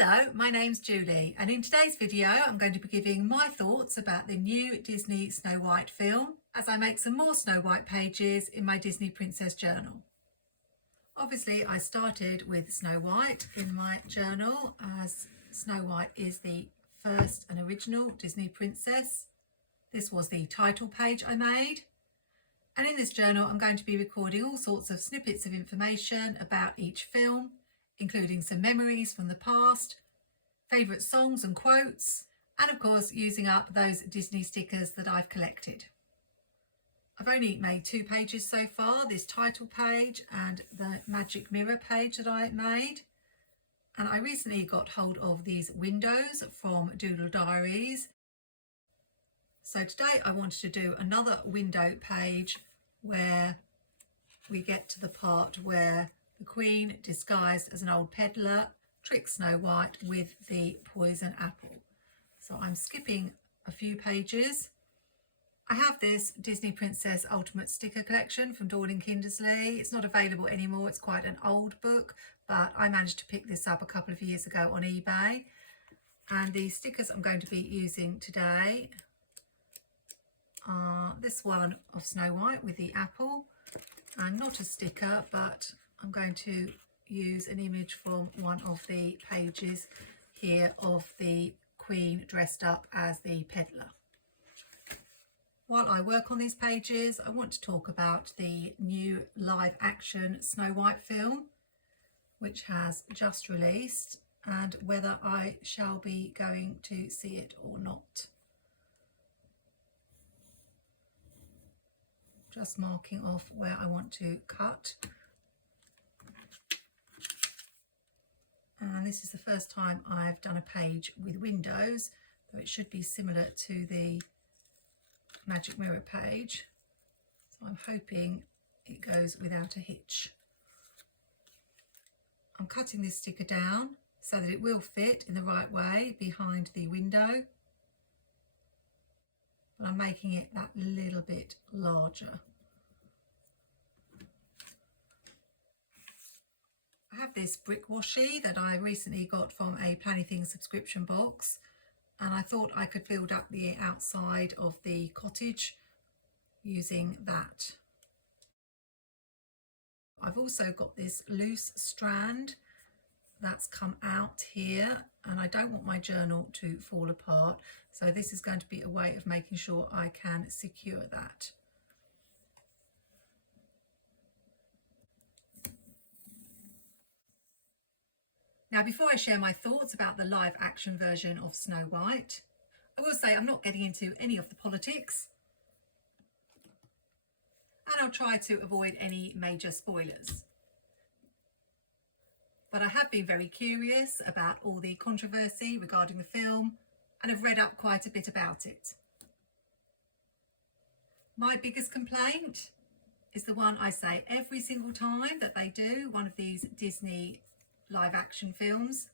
Hello, my name's Julie, and in today's video I'm going to be giving my thoughts about the new Disney Snow White film as I make some more Snow White pages in my Disney Princess journal. Obviously I started with Snow White in my journal as Snow White is the first and original Disney princess. This was the title page I made, and in this journal I'm going to be recording all sorts of snippets of information about each film, including some memories from the past, favourite songs and quotes, and of course using up those Disney stickers that I've collected. I've only made 2 pages so far, this title page and the magic mirror page that I made. And I recently got hold of these windows from Doodle Diaries. So today I wanted to do another window page where we get to the part where the Queen, disguised as an old peddler, tricks Snow White with the poison apple. So I'm skipping a few pages. I have this Disney Princess Ultimate Sticker Collection from Dorling Kindersley. It's not available anymore, it's quite an old book, but I managed to pick this up a couple of years ago on eBay. And the stickers I'm going to be using today are this one of Snow White with the apple, and not a sticker, but I'm going to use an image from one of the pages here of the Queen dressed up as the peddler. While I work on these pages, I want to talk about the new live action Snow White film, which has just released, and whether I shall be going to see it or not. Just marking off where I want to cut. And this is the first time I've done a page with windows, so it should be similar to the magic mirror page. So I'm hoping it goes without a hitch. I'm cutting this sticker down so that it will fit in the right way behind the window. But I'm making it that little bit larger. I have this brick washi that I recently got from a Planything subscription box, and I thought I could build up the outside of the cottage using that. I've also got this loose strand that's come out here, and I don't want my journal to fall apart, so this is going to be a way of making sure I can secure that. Now, before I share my thoughts about the live action version of Snow White, I will say I'm not getting into any of the politics, and I'll try to avoid any major spoilers. But I have been very curious about all the controversy regarding the film and have read up quite a bit about it. My biggest complaint is the one I say every single time that they do one of these Disney live action films,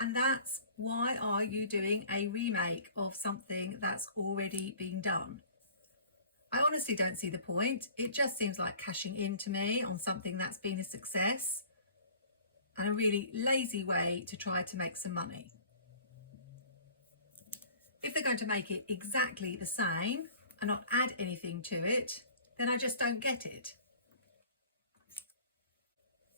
and that's, why are you doing a remake of something that's already been done? I honestly don't see the point. It just seems like cashing in to me on something that's been a success, and a really lazy way to try to make some money. If they're going to make it exactly the same and not add anything to it, then I just don't get it.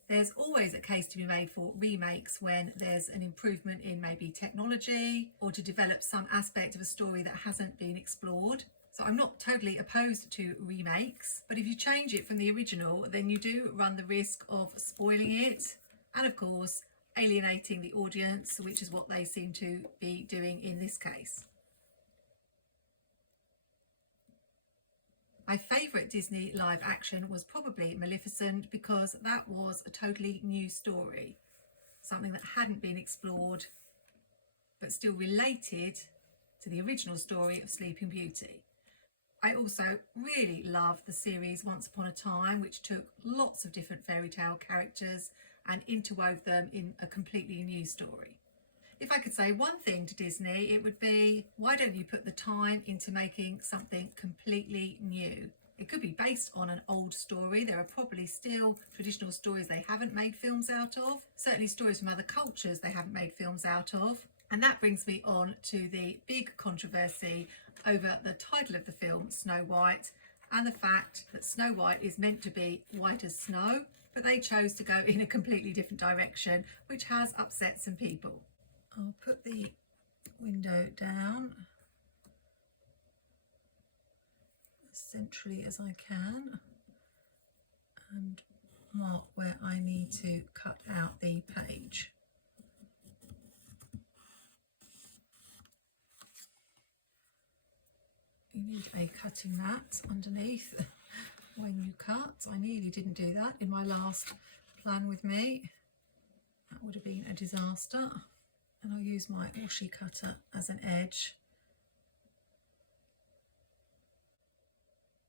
There's always a case to be made for remakes when there's an improvement in maybe technology, or to develop some aspect of a story that hasn't been explored. So I'm not totally opposed to remakes, but if you change it from the original, then you do run the risk of spoiling it, and of course alienating the audience, which is what they seem to be doing in this case. My favourite Disney live action was probably Maleficent, because that was a totally new story, something that hadn't been explored but still related to the original story of Sleeping Beauty. I also really loved the series Once Upon a Time, which took lots of different fairy tale characters and interwove them in a completely new story. If I could say one thing to Disney, it would be, why don't you put the time into making something completely new? It could be based on an old story. There are probably still traditional stories they haven't made films out of. Certainly stories from other cultures they haven't made films out of. And that brings me on to the big controversy over the title of the film, Snow White, and the fact that Snow White is meant to be white as snow, but they chose to go in a completely different direction, which has upset some people. I'll put the window down as centrally as I can and mark where I need to cut out the page. You need a cutting mat underneath when you cut. I nearly didn't do that in my last plan with me. That would have been a disaster. And I'll use my washi cutter as an edge.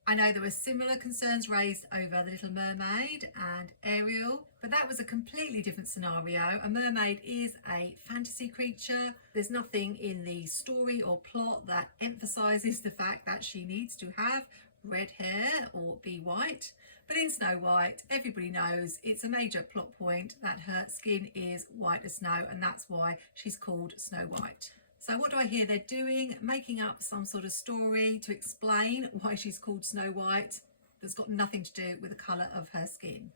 I know there were similar concerns raised over The Little Mermaid and Ariel, but that was a completely different scenario. A mermaid is a fantasy creature. There's nothing in the story or plot that emphasises the fact that she needs to have red hair or be white. But in Snow White, everybody knows it's a major plot point that her skin is white as snow, and that's why she's called Snow White. So what do I hear they're doing? Making up some sort of story to explain why she's called Snow White that's got nothing to do with the colour of her skin.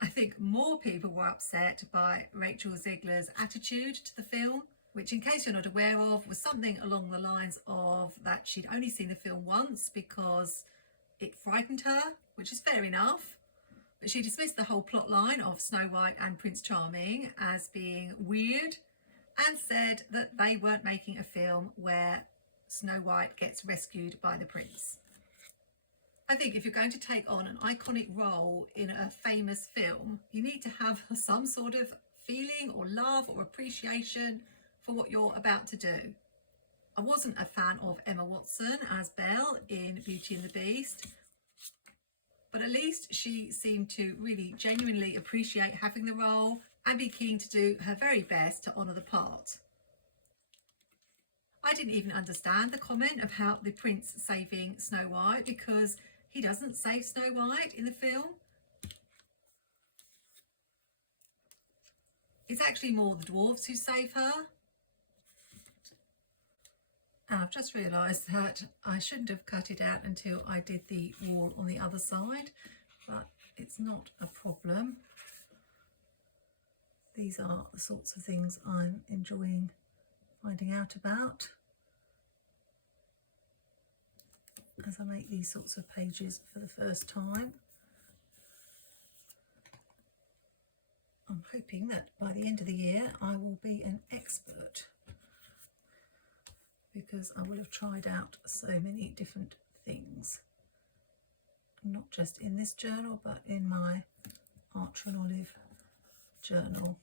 I think more people were upset by Rachel Zegler's attitude to the film, which, in case you're not aware of, was something along the lines of that she'd only seen the film once because it frightened her, which is fair enough. But she dismissed the whole plot line of Snow White and Prince Charming as being weird, and said that they weren't making a film where Snow White gets rescued by the prince. I think if you're going to take on an iconic role in a famous film, you need to have some sort of feeling or love or appreciation for what you're about to do. I wasn't a fan of Emma Watson as Belle in Beauty and the Beast, but at least she seemed to really genuinely appreciate having the role and be keen to do her very best to honour the part. I didn't even understand the comment about the prince saving Snow White, because he doesn't save Snow White in the film. It's actually more the dwarves who save her. And I've just realised that I shouldn't have cut it out until I did the wall on the other side, but it's not a problem. These are the sorts of things I'm enjoying finding out about as I make these sorts of pages for the first time. I'm hoping that by the end of the year I will be an expert, because I will have tried out so many different things, not just in this journal but in my Archer and Olive journal.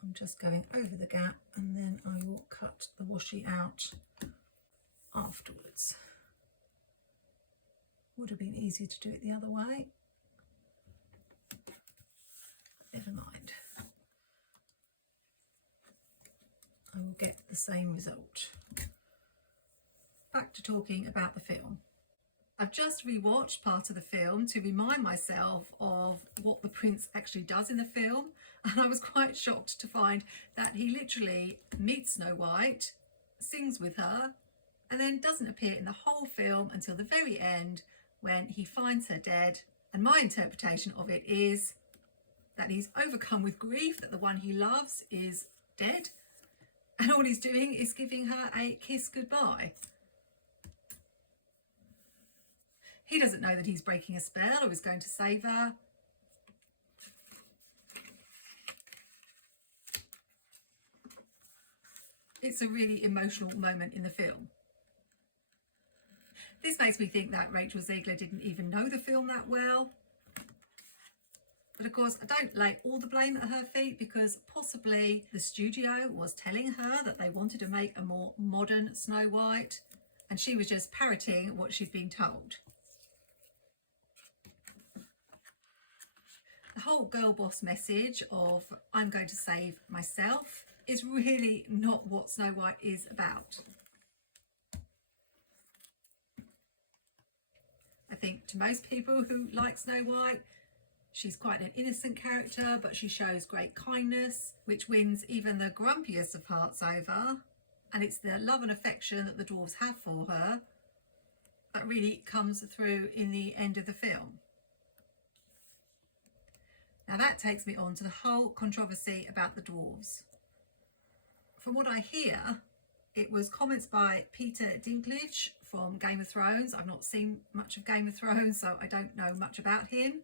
I'm just going over the gap and then I will cut the washi out afterwards. Would have been easier to do it the other way. Never mind. I will get the same result. Back to talking about the film. I've just rewatched part of the film to remind myself of what the prince actually does in the film, and I was quite shocked to find that he literally meets Snow White, sings with her, and then doesn't appear in the whole film until the very end when he finds her dead. And my interpretation of it is that he's overcome with grief that the one he loves is dead, and all he's doing is giving her a kiss goodbye. He doesn't know that he's breaking a spell or is going to save her. It's a really emotional moment in the film. This makes me think that Rachel Zegler didn't even know the film that well. But of course, I don't lay all the blame at her feet, because possibly the studio was telling her that they wanted to make a more modern Snow White, and she was just parroting what she'd been told. The whole girl boss message of I'm going to save myself is really not what Snow White is about. to most people who like Snow White. She's quite an innocent character, but she shows great kindness, which wins even the grumpiest of hearts over. And it's the love and affection that the dwarves have for her that really comes through in the end of the film. Now that takes me on to the whole controversy about the dwarves. From what I hear, it was comments by Peter Dinklage from Game of Thrones. I've not seen much of Game of Thrones, so I don't know much about him.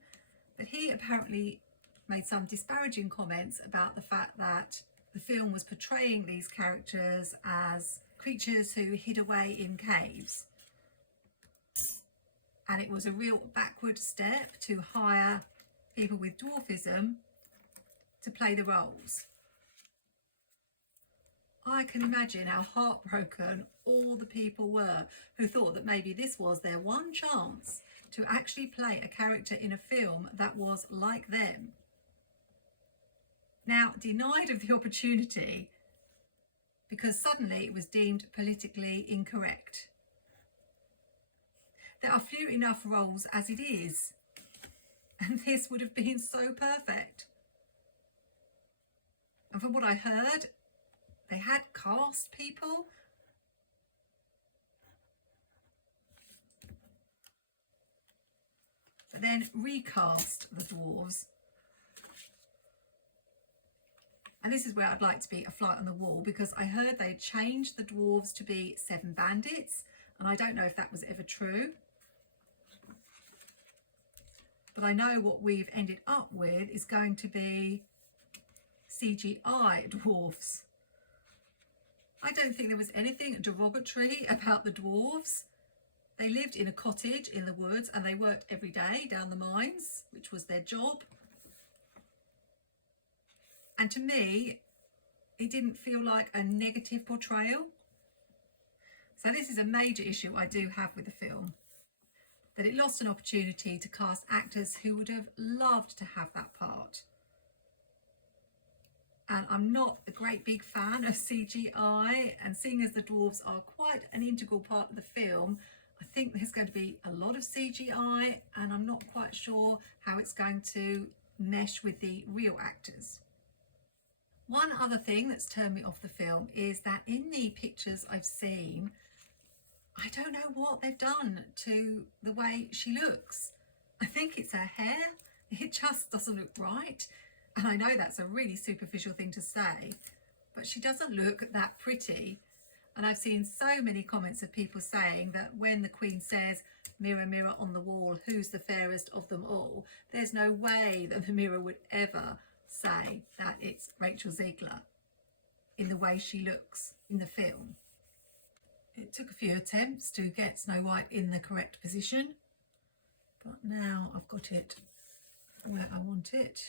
But he apparently made some disparaging comments about the fact that the film was portraying these characters as creatures who hid away in caves. And it was a real backward step to hire people with dwarfism to play the roles. I can imagine how heartbroken all the people were who thought that maybe this was their one chance to actually play a character in a film that was like them. Now, denied of the opportunity because suddenly it was deemed politically incorrect. There are few enough roles as it is, and this would have been so perfect. And from what I heard, they had cast people. But then recast the dwarves. And this is where I'd like to be a fly on the wall, because I heard they changed the dwarves to be 7 bandits, and I don't know if that was ever true. But I know what we've ended up with is going to be CGI dwarves. I don't think there was anything derogatory about the dwarves. They lived in a cottage in the woods and they worked every day down the mines, which was their job. And to me, it didn't feel like a negative portrayal. So this is a major issue I do have with the film, that it lost an opportunity to cast actors who would have loved to have that part. And I'm not a great big fan of CGI, and seeing as the dwarves are quite an integral part of the film, I think there's going to be a lot of CGI, and I'm not quite sure how it's going to mesh with the real actors. One other thing that's turned me off the film is that in the pictures I've seen, I don't know what they've done to the way she looks. I think it's her hair. It just doesn't look right. And I know that's a really superficial thing to say, but she doesn't look that pretty. And I've seen so many comments of people saying that when the Queen says, "Mirror, mirror on the wall, who's the fairest of them all?" there's no way that the mirror would ever say that it's Rachel Zegler in the way she looks in the film. It took a few attempts to get Snow White in the correct position, but now I've got it where I want it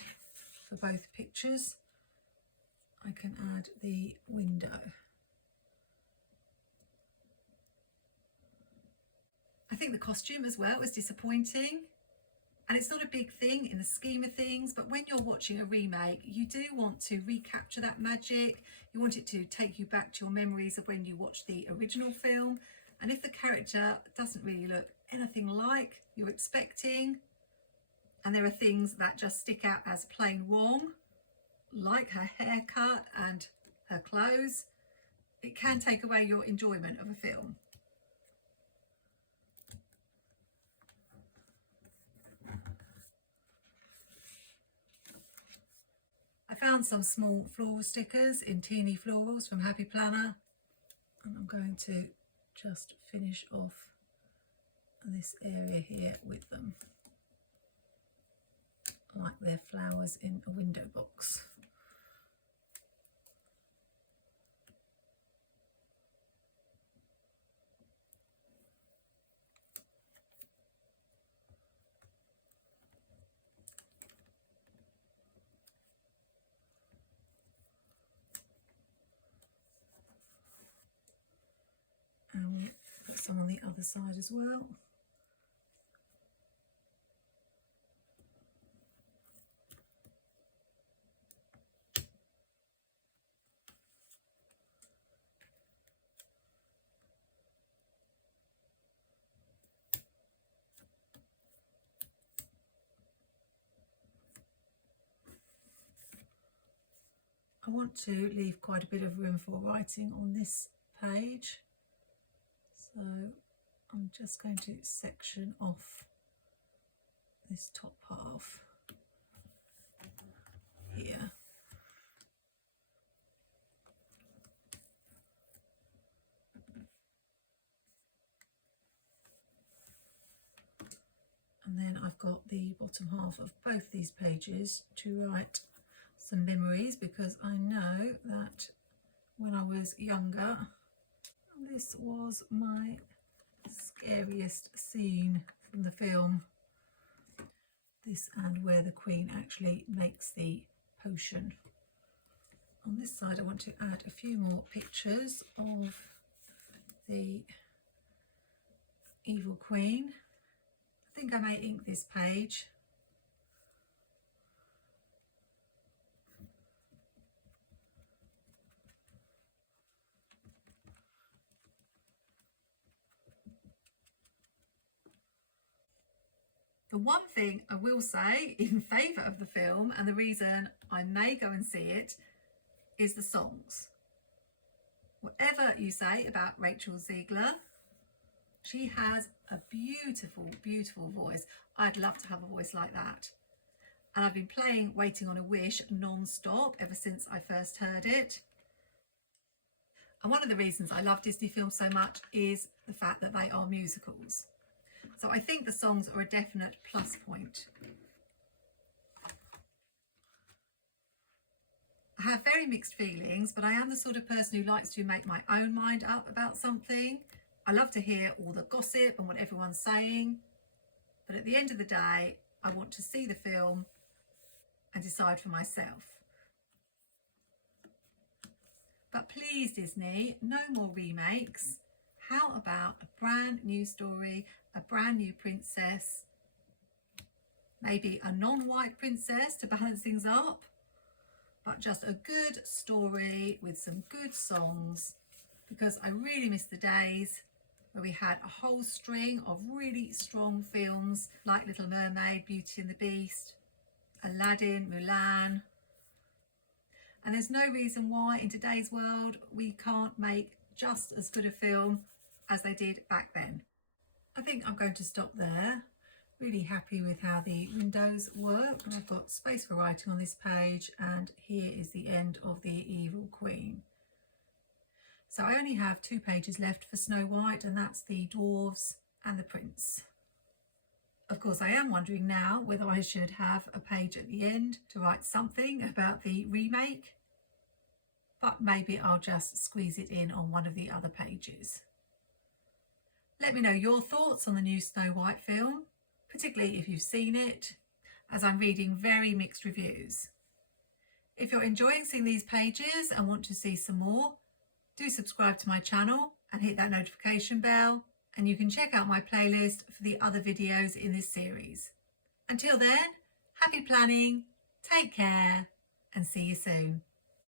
for both pictures. I can add the window. I think the costume as well was disappointing. And it's not a big thing in the scheme of things, but when you're watching a remake, you do want to recapture that magic. You want it to take you back to your memories of when you watched the original film. And if the character doesn't really look anything like you're expecting, and there are things that just stick out as plain wrong, like her haircut and her clothes, it can take away your enjoyment of a film. I found some small floral stickers in Teeny Florals from Happy Planner, and I'm going to just finish off this area here with them, like they're flowers in a window box. And we'll put some on the other side as well. I want to leave quite a bit of room for writing on this page, so I'm just going to section off this top half here. And then I've got the bottom half of both these pages to write some memories, because I know that when I was younger, this was my scariest scene from the film. This, and where the Queen actually makes the potion. On this side I want to add a few more pictures of the evil Queen. I think I may ink this page. The one thing I will say in favour of the film, and the reason I may go and see it, is the songs. Whatever you say about Rachel Zegler, she has a beautiful, beautiful voice. I'd love to have a voice like that. And I've been playing Waiting on a Wish non-stop ever since I first heard it. And one of the reasons I love Disney films so much is the fact that they are musicals. So I think the songs are a definite plus point. I have very mixed feelings, but I am the sort of person who likes to make my own mind up about something. I love to hear all the gossip and what everyone's saying, but at the end of the day, I want to see the film and decide for myself. But please, Disney, no more remakes. How about a brand new story, a brand new princess, maybe a non-white princess to balance things up, but just a good story with some good songs, because I really miss the days where we had a whole string of really strong films like Little Mermaid, Beauty and the Beast, Aladdin, Mulan. And there's no reason why in today's world we can't make just as good a film as they did back then. I think I'm going to stop there. Really happy with how the windows work, and I've got space for writing on this page, and here is the end of the evil Queen. So I only have 2 pages left for Snow White, and that's the dwarves and the prince. Of course, I am wondering now whether I should have a page at the end to write something about the remake, but maybe I'll just squeeze it in on one of the other pages. Let me know your thoughts on the new Snow White film, particularly if you've seen it, as I'm reading very mixed reviews. If you're enjoying seeing these pages and want to see some more, do subscribe to my channel and hit that notification bell, and you can check out my playlist for the other videos in this series. Until then, happy planning, take care, and see you soon.